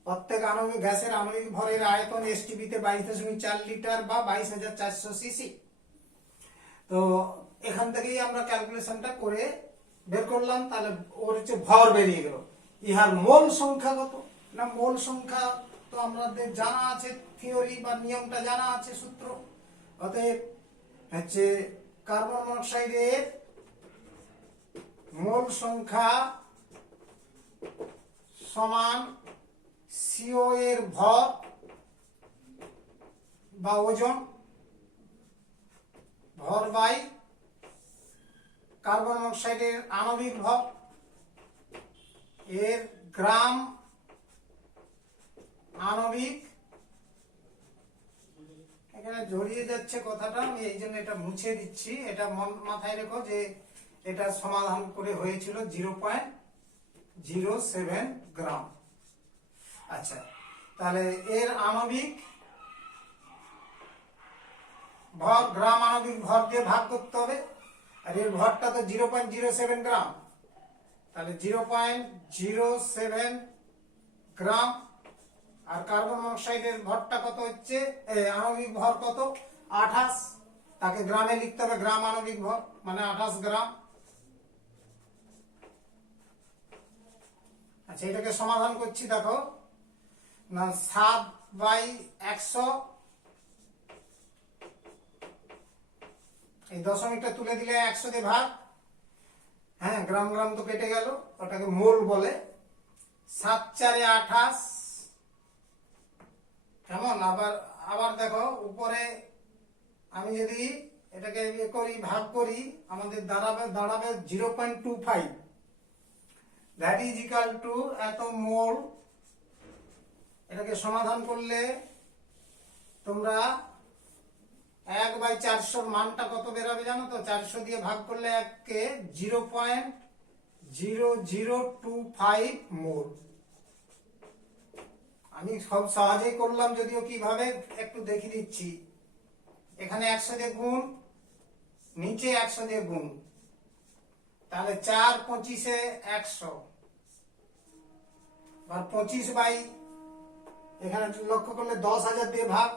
প্রত্যেক আণবিক গ্যাসের আণবিক ভরের আয়তন এসটিপিতে 22.4 লিটার বা 22,400 সিসি। তো এখান থেকেই আমরা ক্যালকুলেশনটা করে বের করলাম। তাহলে ওর হচ্ছে ভর বেরিয়ে গেল। ইহার মোল সংখ্যা কত না, মোল সংখ্যা তো আমাদের জানা আছে, থিওরি বা নিয়মটা জানা আছে, সূত্র। অতএব হচ্ছে কার্বন মনোক্সাইডের মোল সংখ্যা সমান সিও এর ভর বা ওজন, ভর বাই কার্বন মনোক্সাইডের আণবিক ভর এর গ্রাম আণবিক। এখানে জড়িয়ে যাচ্ছে কথাটা, আমি এই জন্য এটা মুছে দিচ্ছি। এটা মাথায় রেখো যে এটা সমাধান করে হয়েছিল 0.07 গ্রাম। আচ্ছা, তাহলে এর আণবিক ভর গ্রাম আণবিক ভর দিয়ে ভাগ করতে হবে, আর এর ভরটা তো 0.07 গ্রাম। তাহলে 0.07 গ্রাম। আর কার্বন মনোক্সাইডের ভরটা কত হচ্ছে, আণবিক ভর কত 28, তাকে গ্রামে লিখতে হবে, গ্রাম আণবিক ভর মানে 28 গ্রাম। আচ্ছা, এটাকে সমাধান করছি, দেখো না 7/100, এই দশমিকটা তুলে দিলে 100 দিয়ে ভাগ, হ্যাঁ, গ্রাম গ্রাম তো কেটে গেল, ওটাকে মোল বলে। 7 4 28, কেমন। আবার আবার দেখো উপরে আমি যদি এটাকে করি ভাগ করি, আমাদের দাঁড়াবে 0.25, দ্যাট ইজ ইকুয়াল টু এত মোল। এটাকে সমাধান করলে তোমরা 1/400 মানটা কত বেরাবে জানো তো, 400 দিয়ে ভাগ করলে 1 কে 0.0025 মোল। আমি সব সহজেই করলাম, যদিও কিভাবে একটু দেখিয়ে দিচ্ছি। এখানে 100 দিয়ে গুণ, নিচে 100 দিয়ে গুণ, তাহলে 4 25 100 আর 25 বাই এখানে লক্ষ্য করলে 10,000 দিয়ে ভাগ।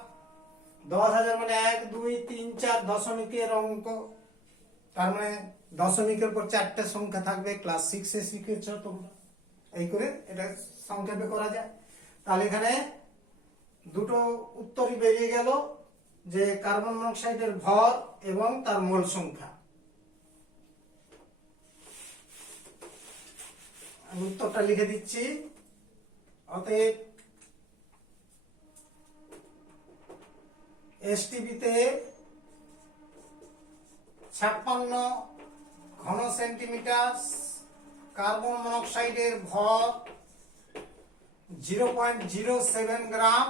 10,000 মানে 1 2 3 4 দশমিকের অঙ্ক, তার মানে দশমিকের পর 4টে সংখ্যা থাকবে। ক্লাস 6 এ শিখেছ তোমরা, এই করে এটা সংক্ষেপে করা যায়। তাহলে এখানে দুটো উত্তরই বেরিয়ে গেল, যে কার্বন মনোক্সাইডের ভর এবং তার মোল সংখ্যা। আমি উত্তরটা লিখে দিচ্ছি। অতএব এসটিপিতে 56 ঘন সেন্টিমিটার কার্বন মনোক্সাইডের ভর 0.07 গ্রাম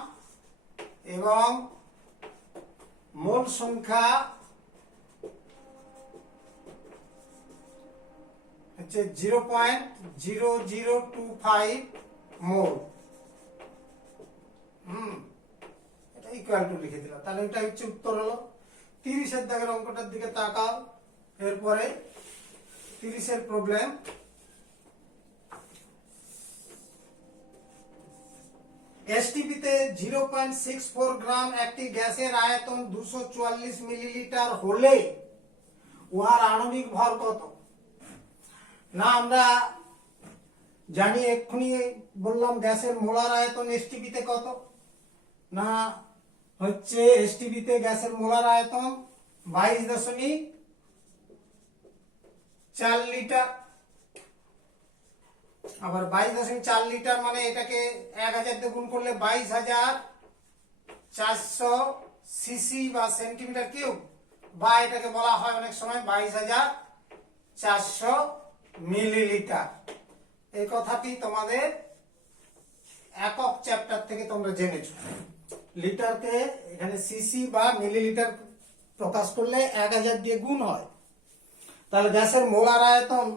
এবং মোল সংখ্যা হচ্ছে 0.0025 মোল। এটা ইকুয়াল টু লিখে দিলাম। তাহলে এটা হচ্ছে উত্তর হলো। 30-এর দাগের অঙ্কটার দিকে তাকাও। এরপরে 30-এর প্রবলেম। এসটিপিতে 0.64 গ্রাম একটি গ্যাসের আয়তন 244 মিলিলিটার হলে উহার আণবিক ভর কত? না আমরা জানি, এক্ষুনি বললাম গ্যাসের মোলার আয়তন এসটিপিতে কত। না হচ্ছে এসটিপিতে গ্যাসের মোলার আয়তন 22.4 লিটার। আবার 22.4 লিটার মানে এটাকে 1000 দিয়ে গুণ করলে 22,400 সিসি বা সেন্টিমিটার কিউব, বা এটাকে বলা হয় অনেক সময় 22,400 মিলিলিটার। এই কথাটি তোমাদের একক চ্যাপ্টার থেকে তোমরা জেনেছো। লিটারকে এখানে সিসি বা মিলিলিটার প্রকাশ করলে 1000 দিয়ে গুণ হয়। তাহলে গ্যাসের মোলার আয়তন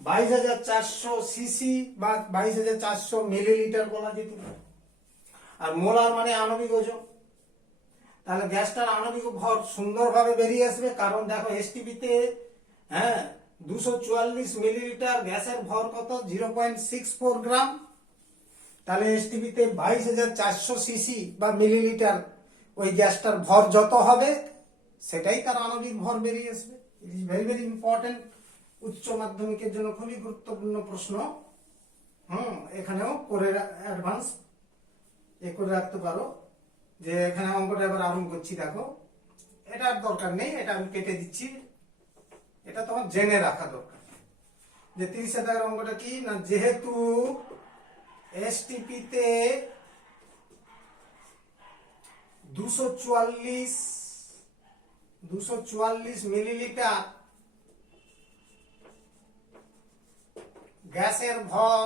22,400 সিসি বা 22,400 মিলিলিটার বলা যেতে পারে। আর মোলার মানে আণবিক ওজন। তাহলে গ্যাসটার আণবিক ভর সুন্দরভাবে বেরিয়ে আসবে, কারণ দেখো এসটিপিতে 244 মিলিলিটার, গ্যাসের ভর কত 0.64 গ্রাম। তাহলে এসটিপিতে 22,400 সিসি বা মিলিলিটার ওই গ্যাসটার ভর যত হবে সেটাই তার আণবিক ভর বেরিয়ে আসবে। It is very very important, উচ্চ মাধ্যমিকের জন্য খুবই গুরুত্বপূর্ণ প্রশ্ন। এখানেও করে অ্যাডভান্স করে রাখতে পারো। যে এখানে অঙ্কটা এবার আরম্ভ করছি, দেখো এটার দরকার নেই, এটা আমি কেটে দিচ্ছি, এটা তোমার জেনে রাখা দরকার। যে 30 টাকার অঙ্কটা কি না, যেহেতু এসটিপিতে 244 মিলিলিটার গ্যাসের ভর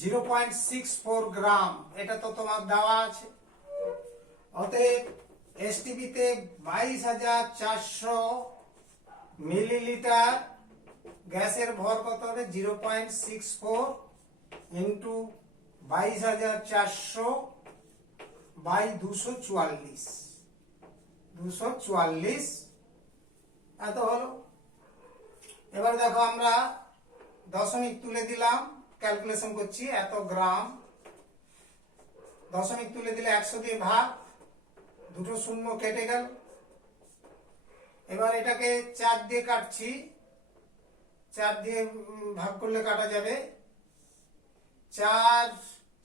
0.64 গ্রাম, এটা তো তোমার দেওয়া আছে। অতএব এসটিপিতে 22,400 মিলিলিটার গ্যাসের ভর কত হবে 0.64 ইন্টু 22,400 বাই 244 এত হলো। এবার দেখো আমরা দশমিক তুলে দিলাম, ক্যালকুলেশন করছি এত গ্রাম, দশমিক তুলে দিলে 100 দিয়ে ভাগ, দুটো শূন্য কেটে গেল। এবার এটাকে 4 দিয়ে কাটছি, 4 দিয়ে ভাগ করলে কাটা যাবে 4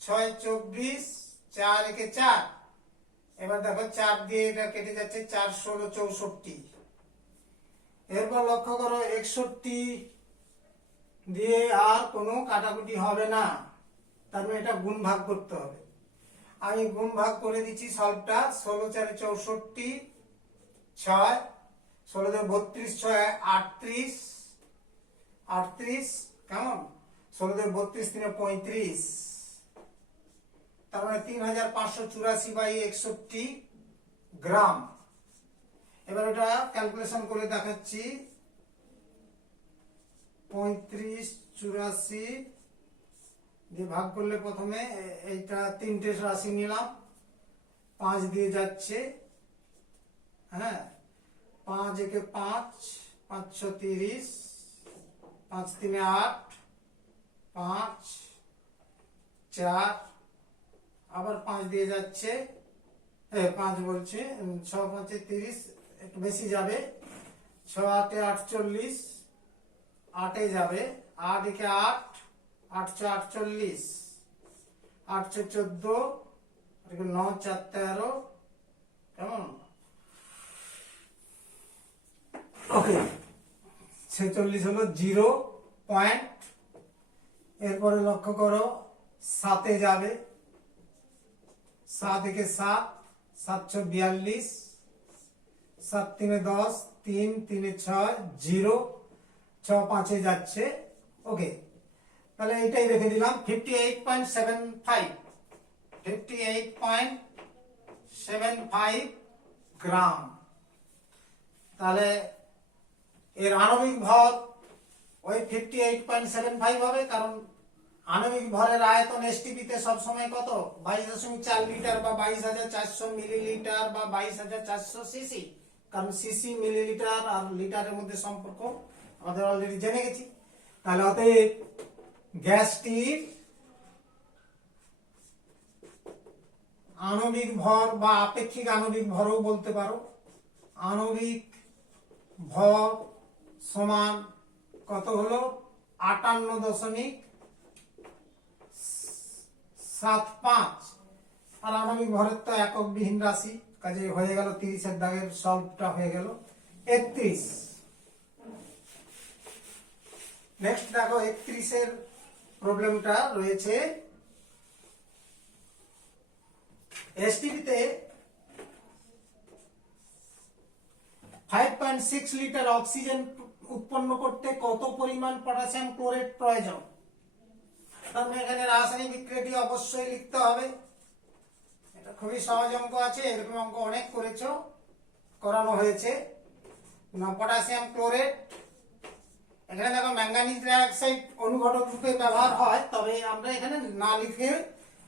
6 24, 4 একে 4। এবার দেখো 4 দিয়ে এটা কেটে যাচ্ছে, 4 16 64। এরপর লক্ষ্য করো 61 দিয়ে আর কোনো কাটাকুটি হবে না, তার মানে এটা গুণ ভাগ করতে হবে। আমি গুণ ভাগ করে দিচ্ছি সলভটা। 16 4 64, 6 16 32, 6 38, 38 কেমন, 16 32 3 35, তার মানে 3,584 বাই 61 গ্রাম। এবার ওটা ক্যালকুলেশন করে দেখাচ্ছি। 35 84 দিয়ে ভাগ করলে প্রথমে এইটা 3টে রাশি নিলাম, 5 দিয়ে যাচ্ছে, 5 একে 5, 5 6 30, 5 3 8, 5 4, আবার 5 দিয়ে যাচ্ছে, 5 বলছে, 6 5 30, একটু বেশি যাবে, 6 8 48, 8 যাবে, 8 একে 8, 8 6 48, 8 6 14, 9 4 13, কেমন, ওকে 46 হলো 0 পয়েন্ট। এরপরে লক্ষ্য করো 7 যাবে, 7 একে 7, 7 6 42, 7 3 10, 3 3 6 0, 6 5 যাচ্ছে, ওকে। তাহলে এটাই রেখে দিলাম 58.75 গ্রাম। তাহলে এর আণবিক ভর ওই 58.75 হবে, কারণ আণবিক ভরের আয়তন এসটিপি তে সবসময় কত? 22.4 লিটার বা 22,400 মিলিলিটার বা 22,400 সিসি। কারণ সিসি মিলিলিটার আর লিটারের মধ্যে সম্পর্ক আমাদের অলরেডি জেনে গেছি। তাহলে অতএব গ্যাসটির আণবিক ভর বা আপেক্ষিক আণবিক ভরও বলতে পারো, আণবিক ভর সমান কত হলো? 58.75। আর আণবিক ভরের তো একক বিহীন রাশি, কাজে হয়ে গেল 30-এর দাগের সলভটা হয়ে গেল 31। নেক্সট দেখো 31-এর প্রবলেমটা রয়েছে। এসটিপিতে 5.6 লিটার অক্সিজেন উৎপন্ন করতে কত পরিমাণ পটাশিয়াম ক্লোরেট প্রয়োজন? তাহলে এখানে রাসায়নিক বিক্রিয়াটি অবশ্যই লিখতে হবে। এটা খুবই সহজ অঙ্ক আছে, এরকম অঙ্ক অনেক করেছো, করানো হয়েছে। না, পটাশিয়াম ক্লোরেট, এখানে দেখো ম্যাঙ্গানিজ ডাইঅক্সাইড অনুঘটক রূপে ব্যবহার হয়, তবে আমরা এখানে না লিখে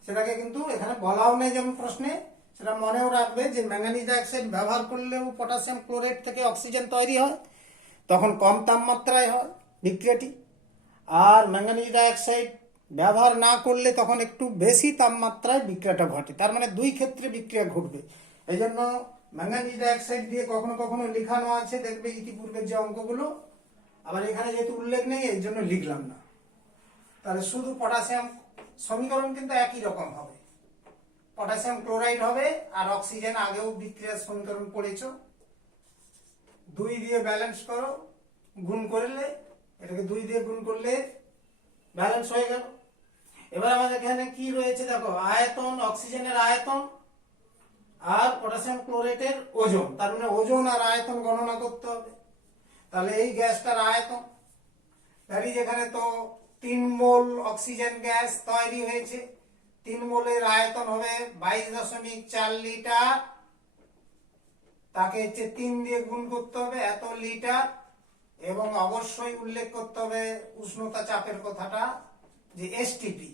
সেটাকে কিন্তু এখানে বলাও নেই যেমন প্রশ্নে, সেটা মনেও রাখবে যে ম্যাঙ্গানিজ ডাইঅক্সাইড ব্যবহার করলেও পটাশিয়াম ক্লোরেট থেকে অক্সিজেন তৈরি হয়, তখন কম তাপমাত্রায় হয় বিক্রিয়াটি। আর ম্যাঙ্গানিজ ডাইঅক্সাইড ব্যবহার না করলে তখন একটু বেশি তাপমাত্রায় বিক্রিয়াটা ঘটে। তার মানে দুই ক্ষেত্রে বিক্রিয়া ঘটবে। এই জন্য ম্যাঙ্গানিজ ডাইঅক্সাইড দিয়ে কখনো কখনো লেখানো আছে, দেখবে ইতিপূর্বের যে অঙ্কগুলো। আবার এখানে যেহেতু উল্লেখ নেই এই জন্য লিখলাম না। তাহলে শুধু পটাশিয়াম, সমীকরণ কিন্তু একই রকম হবে, পটাশিয়াম ক্লোরাইড হবে আর অক্সিজেন, আগেও বিক্রিয়ার সমীকরণ পড়েছো। 2 দিয়ে ব্যালেন্স করো, গুণ করলে এটাকে 2 দিয়ে গুণ করলে ব্যালেন্স হয়ে গেল। এবার আমাদের এখানে কি রয়েছে দেখো, আয়তন, অক্সিজেনের আয়তন আর পটাশিয়াম ক্লোরেটের ওজন। তার মানে ওজন আর আয়তন গণনা করতে হবে। তাহলে এই গ্যাসটার আয়তন, যেখানে তো 3 মোল অক্সিজেন গ্যাস তৈরি হয়েছে, 3 মোলের আয়তন হবে 22.4 লিটার। তাকে হচ্ছে 3 দিয়ে গুণ করতে হবে, এত লিটার। এবং অবশ্যই উল্লেখ করতে হবে উষ্ণতা চাপের কথাটা, যে এসটিপি।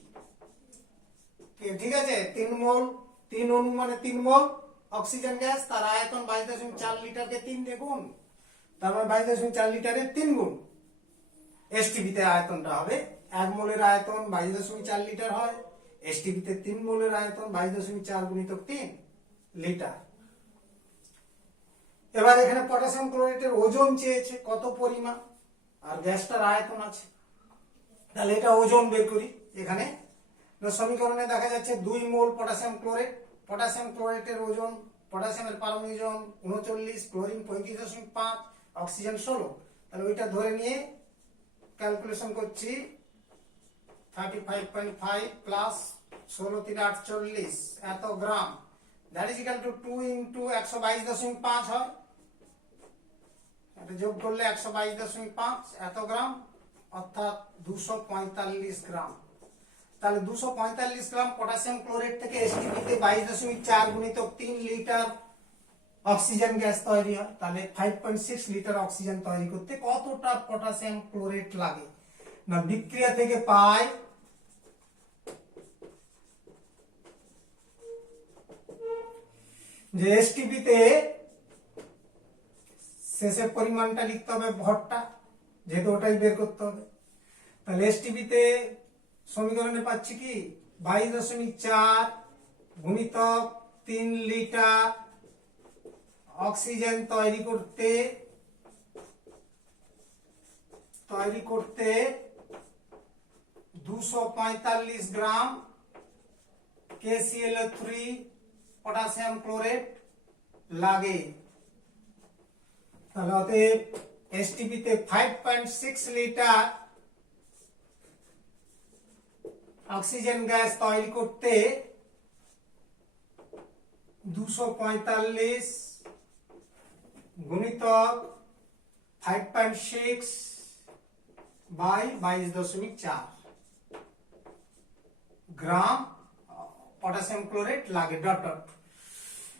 ঠিক আছে, 3 মোল, 3 অণু মানে 3 মোল অক্সিজেন গ্যাস, তার আয়তন 22.4 লিটারকে 3 দিয়ে গুণ, তার মানে 22.4 লিটারের 3 গুণ এসটিপি তে আয়তনটা হবে। 1 মোলের আয়তন 22.4 লিটার হয়, এসটিপি তে 3 মোলের আয়তন 22.4 গুণিতক 3 লিটার। এবার এখানে পটাশিয়াম ক্লোরেটের ওজন চেয়েছে কত পরিমাণ, আর গ্যাসটার আয়তন আছে। তাহলে এটা ওজন বের করি। এখানে সমীকরণে দেখা যাচ্ছে 2 মোল পটাশিয়াম ক্লোরেট, পটাশিয়াম ক্লোরেটের ওজন, পটাশিয়ামের পারমাণবিক ওজন 39, ক্লোরিন 35.5, অক্সিজেন 16। তাহলে ওইটা ধরে নিয়ে ক্যালকুলেশন করছি, 35.5 প্লাস 16 3 48 এত gram, that is equal to 2 into 122.5 হয়। এটা যোগ করলে 122.5 এত গ্রাম, অর্থাৎ 245 গ্রাম। তাহলে 245 গ্রাম পটাশিয়াম ক্লোরেট থেকে এসটিপি তে 22.4 গুণিতক 3 লিটার অক্সিজেন গ্যাস তৈরি হয়। তাহলে 5.6 লিটার অক্সিজেন তৈরি করতে কতটা পটাশিয়াম ক্লোরেট লাগে? না, বিক্রিয়া থেকে পাই যে এসটিপি তে শেষের পরিমাণটা লিখতে হবে, ভরটা, যেহেতু ওটাই বের করতে হবে। তাহলে এসটিপি তে সমীকরণে পাচ্ছি কি 22.4 গুণিতক 3 লিটার অক্সিজেন তৈরি করতে 245 গ্রাম KClO3 পটাশিয়াম ক্লোরেট লাগে। তাহলে অতএব এসটিপি তে 5.6 লিটার অক্সিজেন গ্যাস তৈরি করতে 245 গুণিতক 5.6 বাই 22.4 গ্রাম পটাশিয়াম ক্লোরেট লাগে, ডট ডট।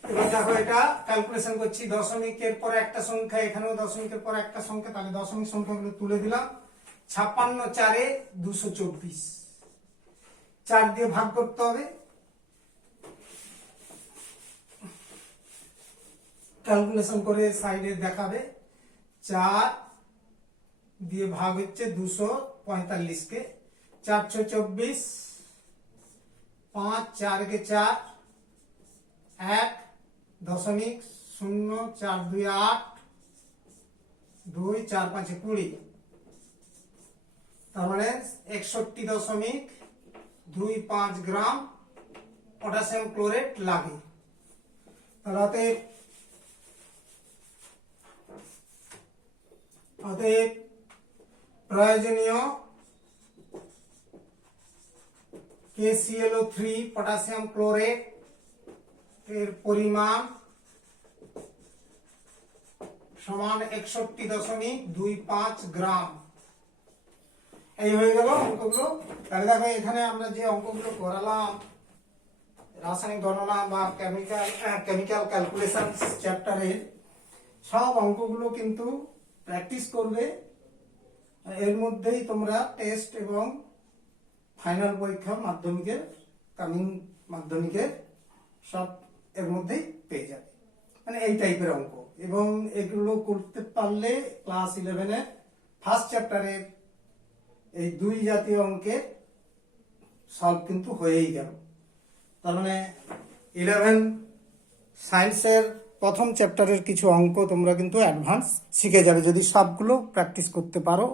এবার দেখো এটা ক্যালকুলেশন করছি, দশমিকের পরে একটা সংখ্যা, এখানেও দশমিকের পরে একটা সংখ্যা, তাহলে দশমিক সংখ্যাগুলো তুলে দিলাম। 56 4 224, 4 দিয়ে ভাগ করতে হবে। ক্যালকুলেশন করে সাইডে দেখাবে। 4 দিয়ে ভাগ হচ্ছে 245 কে, 4 × 24, 5 4 কে 4, 1.0428, 2 4 5 20, তার মানে 61.25 গ্রাম পটাশিয়াম ক্লোরেট লাগে। তাহলে অতএব প্রয়োজনীয় KClO3 পটাশিয়াম ক্লোরেট এর পরিমাণ সমান 61.25 গ্রাম। এই হয়ে গেল অঙ্কগুলো। তাহলে দেখো এখানে আমরা যে অঙ্কগুলো করালাম রাসায়নিক গণনা বা কেমিক্যাল ক্যালকুলেশন চ্যাপ্টারের, সব অঙ্কগুলো কিন্তু প্র্যাকটিস করবে। এর মধ্যেই তোমরা টেস্ট এবং ফাইনাল পরীক্ষা মাধ্যমিকের সব এর মধ্যেই পেয়ে যাবে, মানে এই টাইপের অঙ্ক। এবং এগুলো করতে পারলে ক্লাস 11-এর ফার্স্ট চ্যাপ্টারের এই 2 জাতীয় অঙ্কের সলভ কিন্তু হয়েই গেল। তার মানে 11 সায়েন্সের প্রথম চ্যাপ্টারের কিছু অঙ্ক তোমরা কিন্তু অ্যাডভান্স শিখে যাবে যদি সবগুলো প্র্যাকটিস করতে পারো।